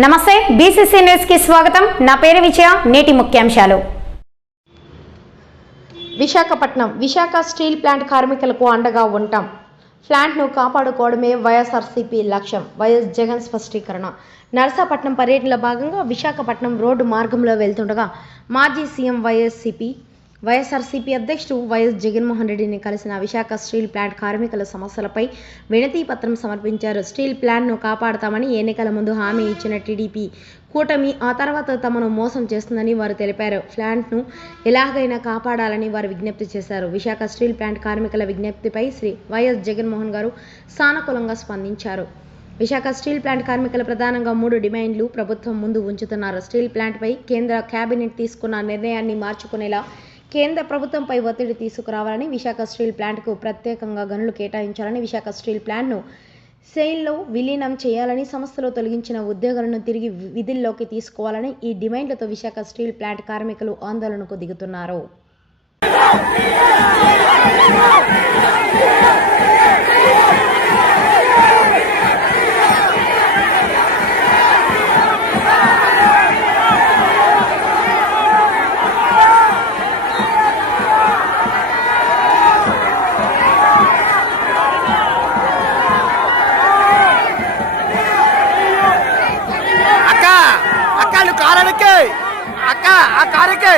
నమస్తే బీసీసీ న్యూస్కి స్వాగతం. నా పేరు విజయ నేటి ముఖ్యాంశాలు. విశాఖపట్నం విశాఖ స్టీల్ ప్లాంట్ కార్మికులకు అండగా ఉంటాం ప్లాంట్ను కాపాడుకోవడమే వైఎస్ఆర్సీపీ లక్ష్యం. వైఎస్ జగన్ స్పష్టీకరణ. నరసాపట్నం పర్యటనలో భాగంగా విశాఖపట్నం రోడ్డు మార్గంలో వెళ్తుండగా మాజీ సీఎం వైఎస్సీపీ వైఎస్ఆర్సీపీ అధ్యక్షుడు వైఎస్ జగన్మోహన్ రెడ్డిని కలిసిన విశాఖ స్టీల్ ప్లాంట్ కార్మికుల సమస్యలపై వినతి పత్రం సమర్పించారు. స్టీల్ ప్లాంట్ను కాపాడతామని ఎన్నికల ముందు హామీ ఇచ్చిన టీడీపీ కూటమి ఆ తర్వాత తమను మోసం చేస్తుందని వారు తెలిపారు. ప్లాంట్ను ఎలాగైనా కాపాడాలని వారు విజ్ఞప్తి చేశారు. విశాఖ స్టీల్ ప్లాంట్ కార్మికుల విజ్ఞప్తిపై శ్రీ వైఎస్ జగన్మోహన్ గారు సానుకూలంగా స్పందించారు. విశాఖ స్టీల్ ప్లాంట్ కార్మికులు ప్రధానంగా మూడు డిమాండ్లు ప్రభుత్వం ముందు ఉంచుతున్నారు. స్టీల్ ప్లాంట్పై కేంద్ర కేబినెట్ తీసుకున్న నిర్ణయాన్ని మార్చుకునేలా కేంద్ర ప్రభుత్వంపై ఒత్తిడి తీసుకురావాలని విశాఖ స్టీల్ ప్లాంట్కు ప్రత్యేకంగా గనులు కేటాయించాలని విశాఖ స్టీల్ ప్లాంట్ను సెయిల్లో విలీనం చేయాలని సంస్థలో తొలగించిన ఉద్యోగులను తిరిగి విధుల్లోకి తీసుకోవాలని ఈ డిమాండ్లతో విశాఖ స్టీల్ ప్లాంట్ కార్మికులు ఆందోళనకు దిగుతున్నారు. కారణకే అక్క ఆ కారకే.